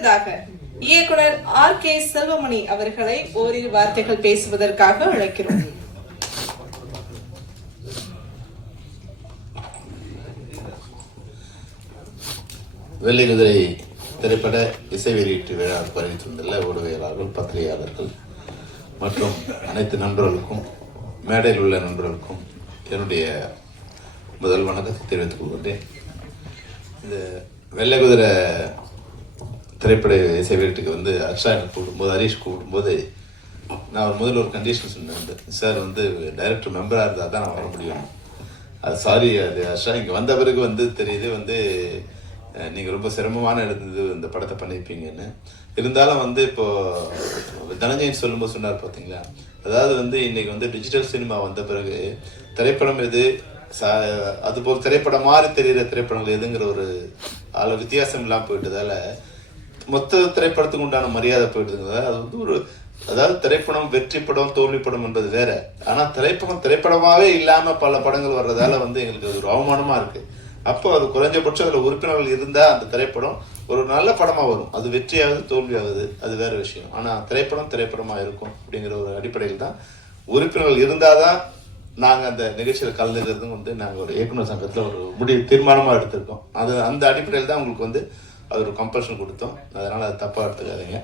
அடுத்ததாக இயக்குனர் R.K. செல்வமணி அவர்களை ஓரிரு வார்த்தைகள் பேசுவதற்காக அழைக்கிறோம். வெள்ளிக்குதிரை திரைப்பட இசை வெளியீட்டு விழா அறிவித்துள்ள ஊடகவியலாளர்கள், பத்திரிகையாளர்கள் மற்றும் அனைத்து நண்பர்களுக்கும், மேடையில் உள்ள நண்பர்களுக்கும் என்னுடைய முதல் வணக்கத்தை தெரிவித்துக் கொள்கின்றேன். இந்த வெள்ளிக்குதிரை திரைப்பட இசை வெளியீட்டுக்கு அர்ஷா எனக்கு கூப்பிடும்போது, ஹரீஷ் கூப்பிடும்போது நான் முதல்ல ஒரு கண்டிஷன் சொன்னேன். சார் டைரக்டர் மெம்பராக இருந்தால் தான் நான் வர முடியும். அது சாரி, அது ஹர்ஷா இங்கே வந்த பிறகு தெரியுது நீங்கள் ரொம்ப சிரமமான இருந்தது இந்த படத்தை பண்ணியிருப்பீங்கன்னு. இருந்தாலும் இப்போ தனஞ்சயன் சொல்லும்போது சொன்னார் பார்த்தீங்களா, அதாவது இன்னைக்கு டிஜிட்டல் சினிமா வந்த பிறகு திரைப்படம் எது, அதுபோல் திரைப்படம் மாதிரி தெரிகிற திரைப்படங்கள் எதுங்கிற ஒரு வித்தியாசம் இல்லாமல் போயிட்டதால மொத்த திரைப்படத்துக்கு உண்டான மரியாதை போயிட்டதுங்கிறதால அது அதாவது திரைப்படம் வெற்றி படம் தோல்வி படம் என்பது வேற. ஆனால் திரைப்படமாகவே இல்லாமல் பல படங்கள் வர்றதால எங்களுக்கு அது ஒரு அவமானமா இருக்கு. அப்போ அது குறைஞ்சபட்சம் அதில் உறுப்பினர்கள் இருந்தால் அந்த திரைப்படம் ஒரு நல்ல படமாக வரும். அது வெற்றியாகுது தோல்வியாகுது அது வேற விஷயம். ஆனால் திரைப்படமாக இருக்கும் அப்படிங்கிற ஒரு அடிப்படையில் தான் உறுப்பினர்கள் இருந்தால் தான் நாங்கள் அந்த நிகழ்ச்சியில் கலந்துக்கிறதும் நாங்கள் ஒரு இயக்குனர் சங்கத்தில் ஒரு தீர்மானமாக எடுத்திருக்கோம். அந்த அடிப்படையில் தான் உங்களுக்கு அது ஒரு கம்பல்ஷன் கொடுத்தோம். அதனால் அது தப்பாக எடுத்துக்காதீங்க.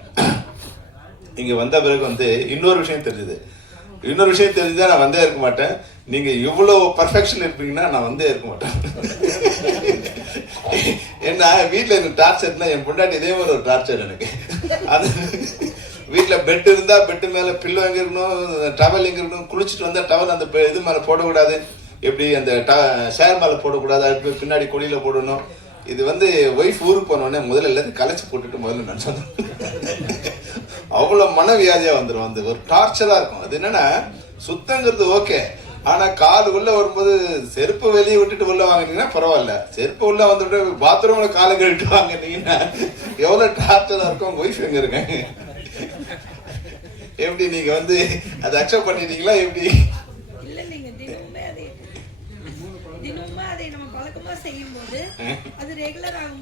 இங்கே வந்த பிறகு இன்னொரு விஷயம் தெரிஞ்சுதான் நான் வந்தே இருக்க மாட்டேன். நீங்க இவ்வளோ பர்ஃபெக்ஷன் இருப்பீங்கன்னா நான் வந்தே இருக்க மாட்டேன். ஏன்னா வீட்டில் எனக்கு டார்ச்சர்னா என் பொண்டாட்டி இதே மாதிரி ஒரு டார்ச்சர் எனக்கு. அது வீட்டில் பெட் இருந்தா பெட்டு மேலே பில்லோ எங்கே இருக்கணும், டவல் எங்கே இருக்கணும், குளிச்சுட்டு வந்தால் டவல் அந்த இது மேலே போடக்கூடாது, எப்படி அந்த ஷேர் மேலே போடக்கூடாது, அடுத்து பின்னாடி கொடியில் போடணும். இது ஒய்ஃப் ஊருக்கு போனோடனே முதல்ல எல்லாத்தையும் கலைச்சி போட்டுட்டு முதல்ல நான் சொன்னேன். அவ்வளோ மனவியாதியாக வந்துடும். ஒரு டார்ச்சராக இருக்கும். அது என்னன்னா சுத்தங்கிறது ஓகே, ஆனால் கால் உள்ள வரும்போது செருப்பு வெளியே விட்டுட்டு உள்ள வாங்கினீங்கன்னா பரவாயில்ல, செருப்பு உள்ள வந்துட்டு பாத்ரூம்ல காலை கழிட்டு வாங்கினீங்கன்னா எவ்வளோ டார்ச்சராக இருக்கும். ஒய்ஃப் எங்க இருக்காங்க, எப்படி நீங்க அதை அக்செப்ட் பண்ணிட்டீங்களா எப்படி?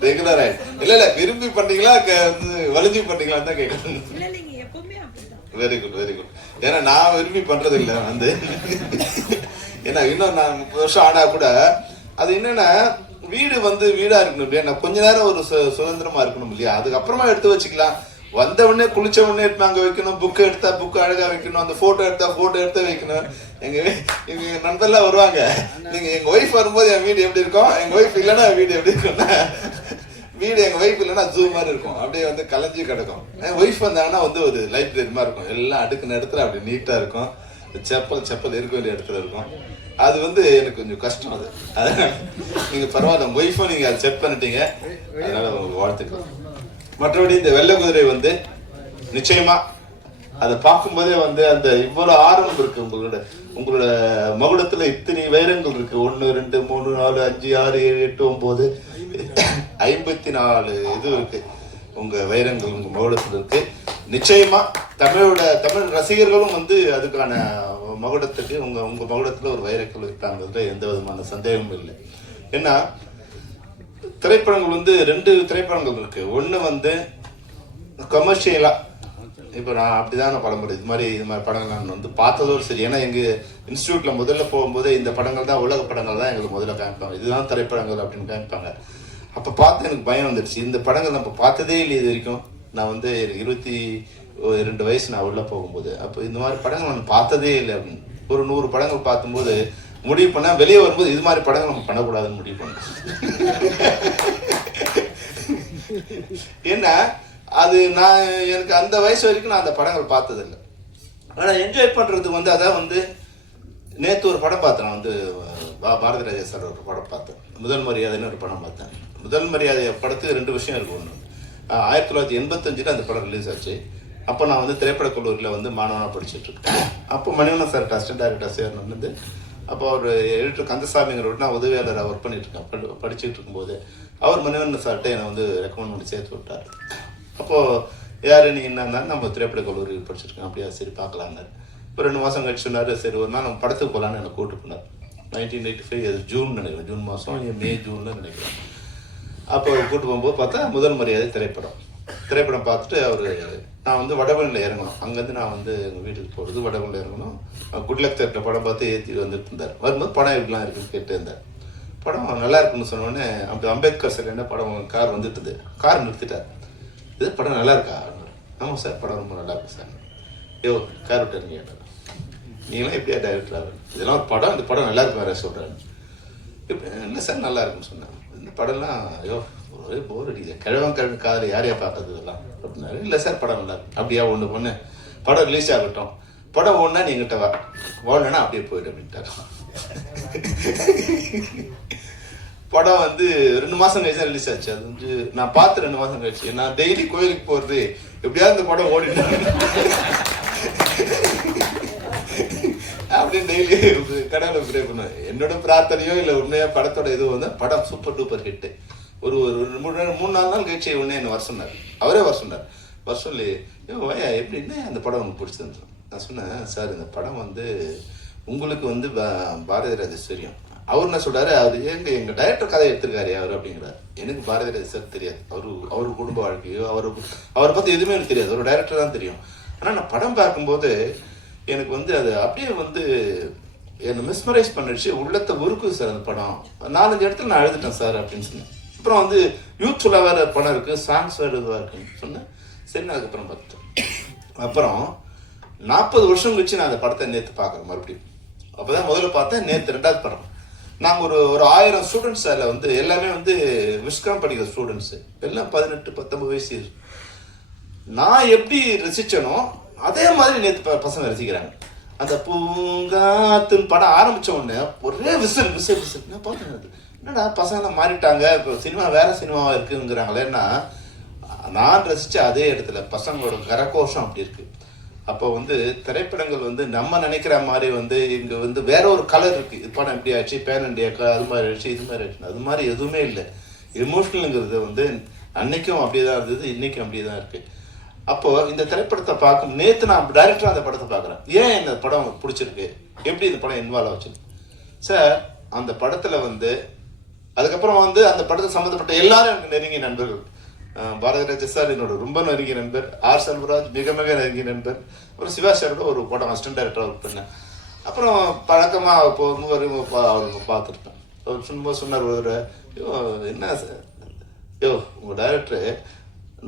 ரெகுலர் இல்ல விரும்பி பண்ணீங்களா வலிஞ்சு பண்ணீங்களா தான் கேட்கணும். Very good very good. ஏன்னா நான் விரும்பி பண்றது இல்லை. ஏன்னா இன்னும் நான் 30 வருஷம் ஆனா கூட அது என்னன்னா வீடு வீடா இருக்கணும் இல்லையா, நான் கொஞ்ச நேரம் ஒரு சுதந்திரமா இருக்கணும் இல்லையா, அதுக்கப்புறமா எடுத்து வச்சுக்கலாம். வந்த உடனே குளிச்ச உடனே எடுத்து அங்கே வைக்கணும், புக்கு எடுத்தா புக்கு அழகா வைக்கணும், அந்த போட்டோ எடுத்தா போட்டோ எடுத்து வைக்கணும். எங்க நண்பர்லாம் வருவாங்க, நீங்க எங்க ஒய்ஃப் வரும்போது என் வீடு எப்படி இருக்கும், எங்க ஒய்ஃப் இல்லைன்னா வீடு எப்படி இருக்கும்னா, வீடு எங்க ஒய்ஃப் இல்லைன்னா ஜூ மாதிரி இருக்கும், அப்படியே கலைஞ்சி கிடக்கும். என் ஒய்ஃப் வந்தாங்கன்னா ஒரு லைப்ரரி மாதிரி இருக்கும், எல்லாம் அடுக்கு இடத்துல அப்படி நீட்டா இருக்கும், செப்பல் இருக்க வேண்டிய இடத்துல இருக்கும். அது எனக்கு கொஞ்சம் கஷ்டம். அது நீங்க பரவாயில்ல, ஒய்ஃபும் நீங்க அதை செக் பண்ணிட்டீங்க, அதனால உங்களுக்கு வாழ்த்துக்கலாம். மற்றபடி இந்த வெள்ளை குதிரை நிச்சயமா அதை பார்க்கும்போதே அந்த இவ்வளவு ஆர்வம் இருக்கு. உங்களோட மகுடத்துல இத்தனை வைரங்கள் இருக்கு. 1 2 3 4 5 6 7 8 9 54 இது இருக்கு. உங்க வைரங்கள் உங்க மகுடத்துல இருக்கு. நிச்சயமா தமிழ் ரசிகர்களும் அதுக்கான மகுடத்துக்கு உங்க மகுடத்துல ஒரு வைரக்கல் இருக்காங்கிறதுல எந்த விதமான சந்தேகமும் இல்லை. ஏன்னா திரைப்படங்கள் 2 திரைப்படங்கள் இருக்கு. ஒன்று கமர்ஷியலா, இப்போ நான் அப்படிதான் படம் போடுறேன். இது மாதிரி படங்கள் நான் பார்த்ததோடு சரி. ஏன்னா எங்கள் இன்ஸ்டியூட்டில் முதல்ல போகும்போது இந்த படங்கள் தான் உலக படங்கள் தான் எங்களுக்கு முதல்ல காமிப்பாங்க, இதுதான் திரைப்படங்கள் அப்படின்னு காமிப்பாங்க. அப்போ பார்த்து எனக்கு பயம் வந்துடுச்சு. இந்த படங்கள் நம்ம பார்த்ததே இல்லை இது வரைக்கும். நான் 22 வயசு நான் உள்ளே போகும்போது அப்போ இந்த மாதிரி படங்கள் நான் பார்த்ததே இல்லை அப்படின்னு. ஒரு 100 படங்கள் பார்க்கும்போது முடிவு பண்ணா வெளியே வரும்போது இது மாதிரி படங்கள் நம்ம பண்ணக்கூடாதுன்னு முடிவு பண்ண. ஏன்னா அது எனக்கு அந்த வயசு வரைக்கும் நான் அந்த படங்கள் பார்த்ததில்லை. ஆனால் என்ஜாய் பண்றதுக்கு அதான் நேற்று ஒரு படம் பார்த்தேன். நான் பாரதி ராஜா சார் ஒரு படம் பார்த்தேன், முதல் மரியாதைன்னு ஒரு படம் பார்த்தேன். முதல் மரியாதை படத்துக்கு 2 விஷயம் இருக்கு. ஒன்று 1985 அந்த படம் ரிலீஸ் ஆச்சு. அப்போ நான் திரைப்பட கல்லூரியில் மாணவனாக படிச்சுட்டு இருக்கேன். அப்போ மணிவண்ணன் சார் அசிஸ்டன்ட் டைரக்டர் சேர்ந்து அப்போ அவர் எடிட்டர் கந்தசாமிங்கிறவர் நான் உதவியாளராக ஒர்க் பண்ணிட்டு இருக்கேன். படிச்சுட்டு இருக்கும்போது அவர் மணிவண்ணன் சார்கிட்ட என்னை ரெக்கமெண்ட் பண்ணி சேர்த்து விட்டார். அப்போது யார் நீங்கள் என்ன நம்ம திரைப்பட கல்லூரி படிச்சிருக்கேன், அப்படியா சரி பார்க்கலான்னாரு. இப்போ 2 மாதம் கழிச்சு சொன்னார், சரி ஒரு நாள் நம்ம படத்துக்கு போகலான்னு என்னை கூப்பிட்டு போனார். 1985 ஜூன் நினைக்கிறேன், ஜூன் மாதம் மே ஜூனில் நினைக்கிறேன். அப்போ கூப்பிட்டு போகும்போது பார்த்தா முதல் மரியாதை திரைப்படம். திரைப்படம் பார்த்துட்டு அவர் நான் வந்து வடபழனியில் இறங்கணும். அங்கேருந்து நான் வந்து எங்கள் வீட்டுக்கு போகிறது வடபழனியில் இறங்கணும். குட்லக் தேட்டர் படம் பார்த்து ஏற்றி வந்துட்டு இருந்தார். வரும்போது படம் எப்படிலாம் இருக்குன்னு கேட்டு இருந்தார். படம் நல்லா இருக்குன்னு சொன்னோடனே அப்படி அம்பேத்கர் செகண்ட் படம் கார் வந்துட்டுது. கார் நிறுத்திட்டார். இது படம் நல்லா இருக்கா? ஆமாம் சார், படம் ரொம்ப நல்லா இருக்கு சார். கார் விட்டுருங்க கேட்டார். நீங்களாம் எப்படியா டைரக்டர் ஆகும்? இதெல்லாம் ஒரு படம், இந்த படம் நல்லா இருக்கு வேற சொல்கிறாரு. இல்லை சார் நல்லா இருக்குன்னு சொன்னேன். இந்த படம்லாம் ஒரே போர் அடிக்குது, கிழவன் காதல் யாரையா பார்க்கறது இதெல்லாம் அப்படின்னாரு. இல்லை சார் படம் நல்லா இருக்கு. அப்படியா ஒன்று பொண்ணு படம் ரிலீஸ் ஆகட்டும், படம் ஒன்றா நீங்கிட்ட வாழனா அப்படியே போயிடு அப்படின்ட்டாரு. படம் வந்து 2 மாதம் கழிச்சு தான் ரிலீஸ் ஆச்சு. அது வந்து நான் பார்த்து 2 மாதம் கழிச்சு. நான் டெய்லி கோயிலுக்கு போகிறது எப்படியாவது இந்த படம் ஓடிட்டு அப்படின்னு டெய்லி கடவுளை ப்ரே பண்ணுவேன். என்னோட பிரார்த்தனையோ இல்லை உண்மையா படத்தோட இது வந்து படம் சூப்பர் டூப்பர் ஹிட்டு. ஒரு 3-4 நாள் கழிச்சு உடனே என்ன வர சொன்னார். அவரே வர சொன்னார். வர சொல்லி எப்படி என்ன அந்த படம் உங்களுக்கு பிடிச்சதுன்னு நான் சொன்னேன். சார் இந்த படம் வந்து உங்களுக்கு வந்து பாரதி ராஜேஸ்வரியம் அவர் என்ன சொல்றாரு, அவர் எங்கள் டைரக்டர் கதை எடுத்திருக்காரு அவர் அப்படிங்கிறார். எனக்கு பாரதி ராஜேஸ்வரி தெரியாது, அவரு குடும்ப வாழ்க்கையோ அவரை பற்றி எதுவுமே எனக்கு தெரியாது, ஒரு டைரக்டர் தான் தெரியும். ஆனால் நான் படம் பார்க்கும்போது எனக்கு வந்து அது அப்படியே வந்து என்னை மிஸ்மரைஸ் பண்ணிடுச்சு, உள்ளத்தை உருக்குது சார் அந்த படம். 4-5 இடத்துல நான் எழுதிட்டேன் சார் அப்படின்னு சொன்னேன். அப்புறம் வந்து யூத்ஃபுல்லாக வேறு படம் இருக்குது, சாங்ஸ் வேறு இதுவாக இருக்குன்னு சொன்னேன். சரி, நான் அதுக்கப்புறம் பார்த்தேன். அப்புறம் 40 வருஷம் கழிச்சு நான் அந்த படத்தை நேற்று பார்க்குறேன் மறுபடியும். அப்போ தான் முதல்ல பார்த்தேன், நேற்று 2வது படம். நாங்கள் ஒரு 1000 ஸ்டூடெண்ட்ஸ் அதில் வந்து எல்லாமே வந்து விஸ்காம் படிக்கிற ஸ்டூடெண்ட்ஸு, எல்லாம் 18-19 வயசு. நான் எப்படி ரசித்தனோ அதே மாதிரி நேற்று பசங்க ரசிக்கிறாங்க. அந்த பூங்காத்துன்னு படம் ஆரம்பித்த உடனே ஒரே விசில் நான் பார்த்தேன். என்னடா பசங்களாம் மாறிட்டாங்க, இப்போ சினிமா வேற சினிமாவாக இருக்குங்கிறாங்களேன்னா நான் ரசித்த அதே இடத்துல பசங்களோட கரகோஷம் அப்படி இருக்குது. அப்போ வந்து திரைப்படங்கள் வந்து நம்ம நினைக்கிற மாதிரி வந்து இங்கே வந்து வேற ஒரு கலர் இருக்குது. இது படம் எப்படி ஆச்சு, பேன் இண்டியாக்கா அது மாதிரி ஆச்சு, இது மாதிரி ஆச்சு, அது மாதிரி எதுவுமே இல்லை. எமோஷ்னலுங்கிறது வந்து அன்னைக்கும் அப்படியே தான் இருந்தது, இன்னைக்கும் அப்படியே தான் இருக்குது. அப்போது இந்த திரைப்படத்தை பார்க்கும் நேற்று நான் டைரக்டராக அந்த படத்தை பார்க்குறேன். ஏன் இந்த படம் பிடிச்சிருக்கு, எப்படி இந்த படம் இன்வால்வ் ஆச்சுருக்கு சார். அந்த படத்தில் வந்து அதுக்கப்புறம் வந்து அந்த படத்தை சம்மந்தப்பட்ட எல்லாரும் எனக்கு நெருங்கிய நண்பர்கள். பாரதி ராஜா சார் என்னோட ரொம்ப நெருங்கிய நண்பர், ஆர் செல்வராஜ் மிக மிக நெருங்கிய நண்பர், அப்புறம் சிவா சாரோட ஒரு படம் அசிஸ்டன்ட் டைரக்டராக ஒர்க் பண்ணேன். அப்புறம் பழக்கமாக போகும்போது அவருக்கு பார்த்துருப்பேன். அவர் சும்மா சொன்னார் ஒரு என்ன சார் உங்கள் டைரக்டரு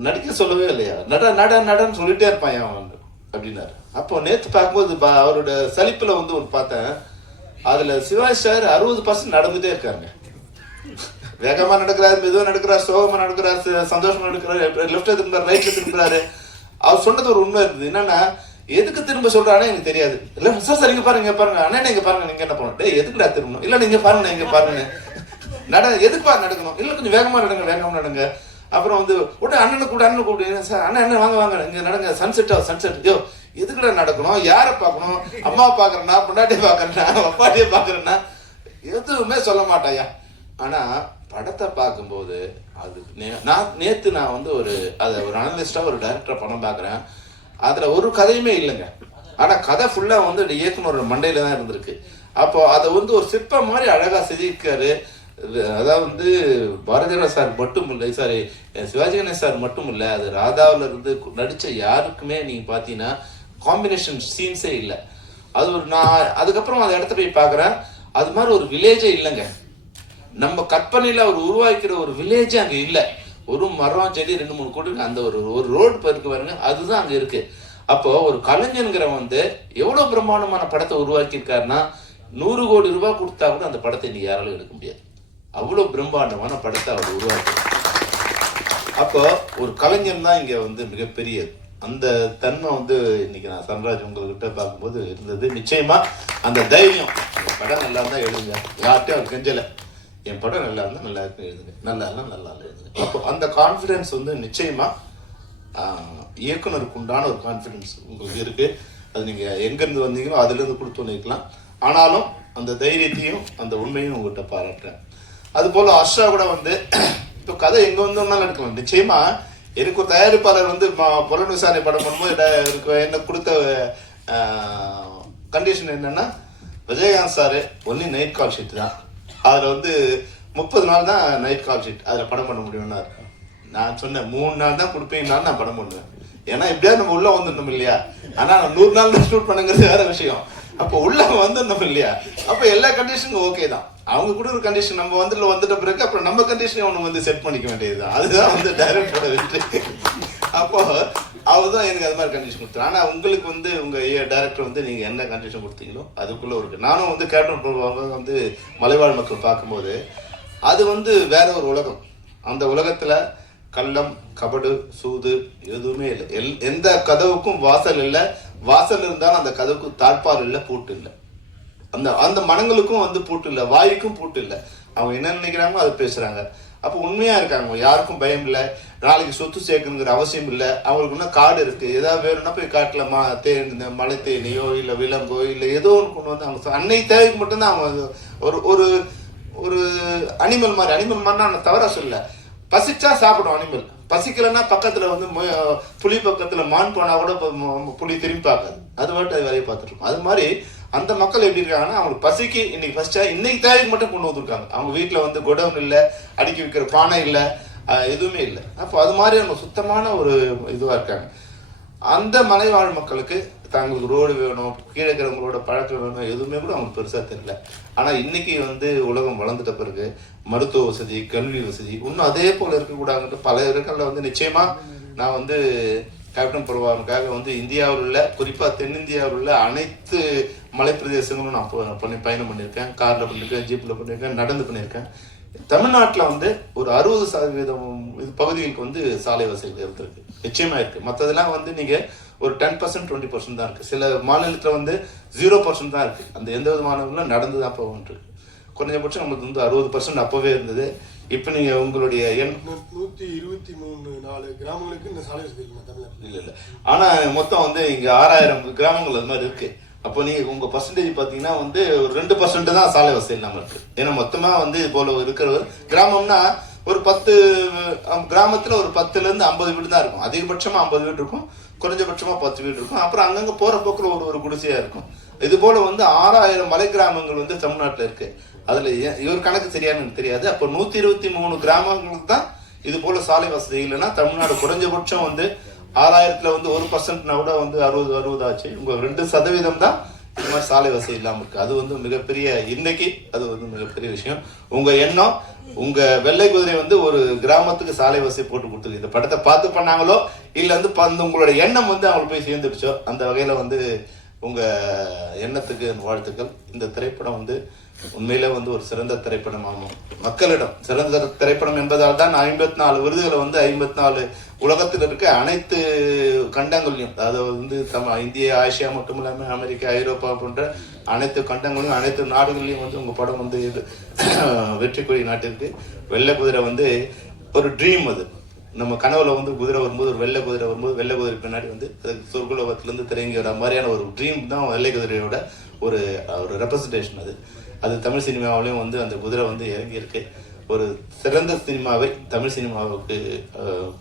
நடிக்க சொல்லவே இல்லையா, நடன்னு சொல்லிட்டே இருப்பான் அவன் அப்படின்னாரு. அப்போ நேற்று பார்க்கும்போது அவரோட சலிப்பில் வந்து ஒரு பார்த்தேன், அதில் சிவாஜி சார் 60% நடந்துகிட்டே இருக்காங்க. வேகமாக நடக்கிறாரு, மெதுவாக நடக்கிறார், சோகமாக நடக்கிறார், சந்தோஷமாக நடக்கிறாரு, லெஃப்ட்ல திரும்புறாரு, ரைட்ல திரும்புறாரு. அவர் சொன்னது ஒரு உண்மை இருக்குது. என்னன்னா எதுக்கு திரும்ப சொல்றானே எனக்கு தெரியாது. இல்லை சார் இங்கே பாருங்க அண்ணா இங்கே பாருங்க, நீங்க என்ன பண்ணணும், எதுக்குடா திரும்பணும், இல்லை நீங்க பாருங்க இங்கே பாருங்க எதுக்குப்பா நடக்கணும், இல்லை கொஞ்சம் வேகமாக நடங்க. அப்புறம் வந்து உடனே அண்ணனை கூப்பிடு சார், அண்ணன் வாங்க இங்கே நடங்க, சன்செட் எதுக்குடா நடக்கணும், யாரை பார்க்கணும், அம்மா பார்க்குறேன்னா, பொண்டாட்டியை பார்க்குறேன்னா, அப்பாட்டியை பார்க்குறேன்னா எதுவுமே சொல்ல மாட்டாயா. ஆனால் படத்தை பார்க்கும்போது அது நேற்று நான் வந்து ஒரு அனலிஸ்டாக ஒரு டைரக்டராக படம் பார்க்குறேன். அதில் ஒரு கதையுமே இல்லைங்க. ஆனால் கதை ஃபுல்லாக வந்து இயக்குனரோட மண்டையில் தான் இருந்திருக்கு. அப்போ அதை வந்து ஒரு சிற்பம் மாதிரி அழகாக செதுக்காரு. அதாவது வந்து பாரதிராஜா சார் மட்டும் இல்லை, சாரி சிவாஜி கணேசன் சார் மட்டும் இல்லை, அது ராதாவில் இருந்து நடித்த யாருக்குமே நீங்கள் பார்த்தீங்கன்னா காம்பினேஷன் சீன்ஸே இல்லை. அது ஒரு நான் அதுக்கப்புறம் அந்த இடத்த போய் பார்க்குறேன், அது மாதிரி ஒரு வில்லேஜே இல்லைங்க. நம்ம கற்பனையில் அவர் உருவாக்கிற ஒரு வில்லேஜே அங்கே இல்லை. ஒரு மரம் செடி 2-3 கோடி அந்த ஒரு ரோடு இருக்கு பாருங்க, அதுதான் அங்கே இருக்கு. அப்போ ஒரு கலைஞனுங்கிறவன் வந்து எவ்வளோ பிரம்மாண்டமான படத்தை உருவாக்கியிருக்காருன்னா 100 கோடி ரூபாய் கொடுத்தா கூட அந்த படத்தை இன்னைக்கு யாராலும் எடுக்க முடியாது. அவ்வளோ பிரம்மாண்டமான படத்தை அவர் உருவாக்கி. அப்போ ஒரு கலைஞன் தான் இங்கே வந்து மிகப்பெரிய அந்த தன்மை வந்து இன்னைக்கு நான் சன்ராஜ் உங்ககிட்ட பார்க்கும்போது இருந்தது. நிச்சயமா அந்த தைரியம், படம் நல்லா இருந்தால் எழுதுங்க, யார்கிட்டையும் அவர் கெஞ்சலை, என் படம் நல்லா இருந்தால் நல்லா இருக்கு எழுதுங்க, நல்லா எழுதுங்க. அப்போ அந்த கான்ஃபிடென்ஸ் வந்து நிச்சயமா இயக்குனருக்கு உண்டான ஒரு கான்ஃபிடென்ஸ் உங்களுக்கு இருக்கு. அது நீங்கள் எங்கேருந்து வந்தீங்களோ அதுலேருந்து கொடுத்து நிற்கலாம். ஆனாலும் அந்த தைரியத்தையும் அந்த உண்மையும் உங்கள்கிட்ட பாராட்டுறேன். அதுபோல் ஹர்ஷா கூட வந்து இப்போ கதை எங்கே வந்தோம்னாலும் எடுக்கலாம். நிச்சயமா எனக்கு ஒரு தயாரிப்பாளர் வந்து புலன் விசாரணை படம் பண்ணும்போது என்ன கொடுத்த கண்டிஷன் என்னன்னா, Vijayakanth sir only night call sheet தான், அதில் வந்து 30 நாள் தான் நைட் கால் ஷீட், அதில் படம் பண்ண முடியும்னா இருக்கும். நான் சொன்னேன் 3 நாள் தான் கொடுப்பீங்கனாலும் நான் படம் பண்ணுவேன். ஏன்னா எப்படியாவது நம்ம உள்ள வந்துடணும் இல்லையா. ஆனா 100 நாள் தான் ஷூட் பண்ணுங்கிறது வேற விஷயம். அப்போ உள்ள வந்துடணும் இல்லையா. அப்ப எல்லா கண்டிஷனும் ஓகே தான். அவங்க கூட ஒரு கண்டிஷன் நம்ம வந்துட்ட பிறகு அப்புறம் நம்ம கண்டிஷனை ஒன்று வந்து செட் பண்ணிக்க வேண்டியதுதான். அதுதான் வந்து டைரக்டரோட வெற்றி. அப்போ அவர்தான் எனக்கு அது மாதிரி கண்டிஷன் கொடுத்தாரு. ஆனா உங்களுக்கு வந்து உங்க டைரக்டர் வந்து நீங்க என்ன கண்டிஷன் கொடுத்தீங்களோ அதுக்குள்ள இருக்கு. நானும் வந்து கேப்டன் வந்து மலைவாழ் மக்கள் பார்க்கும்போது அது வந்து வேற ஒரு உலகம். அந்த உலகத்துல கள்ளம், கபடு, சூது எதுவுமே இல்லை. எந்த கதவுக்கும் வாசல் இல்லை. வாசல் இருந்தாலும் அந்த கதவுக்கு தாழ்பால் இல்லை, பூட்டு இல்லை. அந்த மனங்களுக்கும் வந்து பூட்டு இல்லை, வாய்க்கும் பூட்டு இல்லை. அவங்க என்ன நினைக்கிறாங்களோ அதை பேசுறாங்க. அப்போ உண்மையா இருக்காங்க. யாருக்கும் பயம் இல்லை. நாளைக்கு சொத்து சேர்க்கணுங்கிற அவசியம் இல்லை. அவங்களுக்கு இன்னும் காடு இருக்கு. ஏதாவது வேணும்னா போய் காட்டலாமா, மலை தேனியோ இல்லை விலங்கோ இல்லை ஏதோ ஒன்று கொண்டு வந்து அவங்க அன்னை தேவைக்கு மட்டும்தான் அவங்க ஒரு ஒரு அனிமல் மாதிரினா நான் தவறா சொல்ல. பசிச்சா சாப்பிடும் அனிமல். பசிக்கலன்னா பக்கத்துல வந்து புலி பக்கத்துல மான் போனா கூட புலி திரும்பி பார்க்காது. அது மட்டும் அது வேலையை பார்த்துட்டு இருக்கும். அது மாதிரி அந்த மக்கள் எப்படி இருக்காங்கன்னா அவங்களுக்கு பசிக்கு இன்னைக்கு பசிச்சா இன்னைக்கு தேவைக்கு மட்டும் கொண்டு வந்துருக்காங்க. அவங்க வீட்டுல வந்து குடவுன் இல்லை, அடுக்கி வைக்கிற பானை இல்லை, எதுவுமே இல்லை. அப்போ அது மாதிரி அவங்க சுத்தமான ஒரு இதுவா இருக்காங்க. அந்த மலைவாழ் மக்களுக்கு தங்களுக்கு ரோடு வேணும், கீழே இருக்கிறவங்களோட பழக்கம் வேணும், எதுவுமே கூட அவங்களுக்கு பெருசா தெரியல. ஆனா இன்னைக்கு வந்து உலகம் வளர்ந்துட்ட பிறகு மருத்துவ வசதி, கல்வி வசதி இன்னும் அதே போல இருக்கக்கூடாதுன்ட்டு பல இடங்கள்ல வந்து நிச்சயமா நான் வந்து கேப்டன் பிரபாகரனுக்காக வந்து இந்தியாவில் உள்ள குறிப்பா தென்னிந்தியாவில் உள்ள அனைத்து மலை பிரதேசங்களும் நான் பயணம் பண்ணியிருக்கேன். கார்ல பண்ணியிருக்கேன், ஜீப்ல பண்ணியிருக்கேன், நடந்து பண்ணியிருக்கேன். தமிழ்நாட்டில் வந்து ஒரு 60% பகுதிகளுக்கு வந்து சாலை வசதி இருந்திருக்கு, நிச்சயமா இருக்கு. மற்றதெல்லாம் வந்து நீங்க ஒரு 10% 20% தான் இருக்கு. சில மாநிலத்தில் வந்து 0% தான் இருக்கு. அந்த எந்த விதமானவங்களும் நடந்து தான் போகிட்டு. குறைஞ்சபட்சம் நம்மளுக்கு வந்து 60% அப்பவே இருந்தது. இப்ப நீங்க உங்களுடைய 123 கிராமங்களுக்கு இந்த சாலை வசதி இல்ல. ஆனா மொத்தம் வந்து இங்க 6000 கிராமங்கள் அது மாதிரி இருக்கு. அப்போ நீங்க உங்க பர்சன்டேஜ் பாத்தீங்கன்னா வந்து ஒரு 2% தான் சாலை வசதி இல்லாம இருக்கு. ஏன்னா மொத்தமா வந்து இது போல இருக்கிற கிராமம்னா ஒரு 10 கிராமத்துல ஒரு 10ல இருந்து 50 வீடு தான் இருக்கும். அதிகபட்சமா 50 வீடு இருக்கும், குறைஞ்சபட்சமா 10 வீடு இருக்கும். அப்புறம் அங்கங்க போற போக்குல ஒரு குடிசையா இருக்கும். இது போல வந்து 6000 மலை கிராமங்கள் வந்து தமிழ்நாட்டுல இருக்கு. அதுல இவர் கணக்கு சரியானு எனக்கு தெரியாது. அப்போ 123 கிராமங்களுக்கு தான் இது போல சாலை வசதி இல்லைன்னா தமிழ்நாடு குறைஞ்சபட்சம் வந்து 6000த்துல வந்து 1%னா கூட வந்து 60 ஆச்சு. உங்க 2% தான் இந்த மாதிரி சாலை வசதி இல்லாம இருக்கு. அது வந்து மிகப்பெரிய இன்னைக்கு அது வந்து மிகப்பெரிய விஷயம். உங்க எண்ணம், உங்க வெள்ளை குதிரை வந்து ஒரு கிராமத்துக்கு சாலை வசதி போட்டு கொடுத்துருக்கு. இந்த படத்தை பார்த்து பண்ணாங்களோ இல்ல வந்து உங்களோட எண்ணம் வந்து அவங்களுக்கு போய் சேர்ந்துடுச்சோ அந்த வகையில வந்து உங்க எண்ணத்துக்கு வாழ்த்துக்கள். இந்த திரைப்படம் வந்து உண்மையில வந்து ஒரு சிறந்த திரைப்படமாகும். மக்களிடம் சிறந்த திரைப்படம் என்பதால் தான் 54 விருதுகளை வந்து 54 உலகத்தில் இருக்க அனைத்து கண்டங்களையும், அதாவது வந்து இந்திய, ஆசியா மட்டும் இல்லாம அமெரிக்கா, ஐரோப்பா போன்ற அனைத்து கண்டங்களையும் அனைத்து நாடுகளையும் வந்து உங்க படம் வந்து வெற்றி கொடி நாட்டிற்கு. வெள்ளை குதிரை வந்து ஒரு ட்ரீம். அது நம்ம கனவுல வந்து குதிரை வரும்போது, ஒரு வெள்ளை குதிரை வரும்போது வெள்ளை குதிரை பின்னாடி வந்து சொர்க்குலோகத்திலிருந்து திறங்கி வர மாதிரியான ஒரு ட்ரீம் தான் வெள்ளை குதிரையோட ஒரு ரெப்ரசன்டேஷன். அது தமிழ் சினிமாவிலையும் வந்து அந்த குதிரை வந்து இறங்கி இருக்கு. ஒரு சிறந்த சினிமாவை தமிழ் சினிமாவுக்கு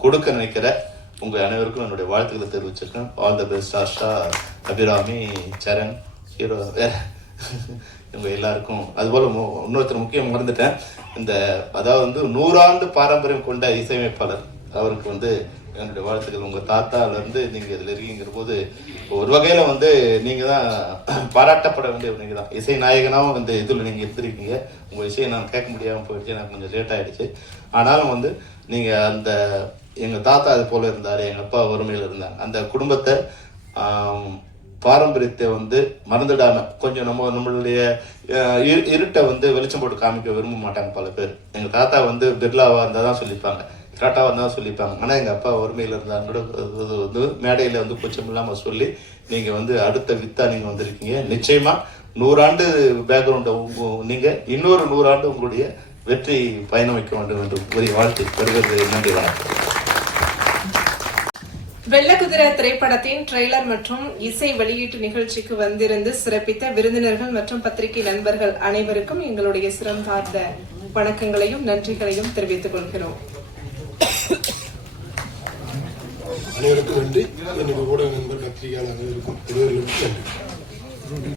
கொடுக்க நினைக்கிற உங்க அனைவருக்கும் என்னுடைய வாழ்த்துக்களை தெரிவிச்சிருக்கேன். All the best Asha, Abirami, Charan, hero, இவங்க எல்லாருக்கும். அதுபோல இன்னொருத்தர் முக்கியம் மறந்துட்டேன். அதாவது வந்து 100 ஆண்டு பாரம்பரியம் கொண்ட இசையமைப்பாளர், அவருக்கு வந்து என்னுடைய வாழ்த்துக்கள். உங்க தாத்தால இருந்து நீங்க இதுல இருக்கீங்கிற போது ஒரு வகையில வந்து நீங்க தான் பாராட்டப்பட வேண்டியவங்க தான். இசை நாயகனாவும் வந்து இதுல நீங்க எடுத்திருக்கீங்க. உங்க இசையை நான் கேட்க முடியாம போயிடுச்சு, எனக்கு கொஞ்சம் லேட் ஆயிடுச்சு. ஆனாலும் வந்து நீங்க அந்த எங்க தாத்தா அது போல இருந்தாரு, எங்க அப்பா வறுமையில இருந்தாங்க. அந்த குடும்பத்தை பாரம்பரியத்தை வந்து மறந்துடாம கொஞ்சம் நம்மளுடைய இருட்டை வந்து வெளிச்சம் போட்டு காமிக்க விரும்ப மாட்டாங்க பல பேர். எங்க தாத்தா வந்து பிர்லாவா இருந்தா தான் சொல்லிப்பாங்க, டாட்டாவா இருந்தா சொல்லிப்பாங்க. ஆனா எங்க அப்பா வறுமையில இருந்தாங்க கூட வந்து மேடையில வந்து கொஞ்சம் இல்லாம சொல்லி நீங்க வந்து அடுத்த வித்தா நீங்க வந்திருக்கீங்க. நிச்சயமா 100 ஆண்டு பேக்ரவுண்ட் நீங்க இன்னொரு 100 ஆண்டு உங்களுடைய வெற்றி பயணம் வைக்க வேண்டும் என்று கூறி வாழ்த்து வருகிறது. நன்றி, வணக்கம். வெள்ளக்குதிரை திரைப்படத்தின் ட்ரெய்லர் மற்றும் இசை வெளியீட்டு நிகழ்ச்சிக்கு வந்திருந்து சிறப்பித்த விருந்தினர்கள் மற்றும் பத்திரிகை நண்பர்கள் அனைவருக்கும் எங்களுடைய சிறந்தார்ந்த வணக்கங்களையும் நன்றிகளையும் தெரிவித்துக் கொள்கிறோம். அனைவருக்கும் நன்றி. என்னுடைய ஊடக நண்பர், பத்திரிகையாளர் அனைவருக்கும் நன்றி.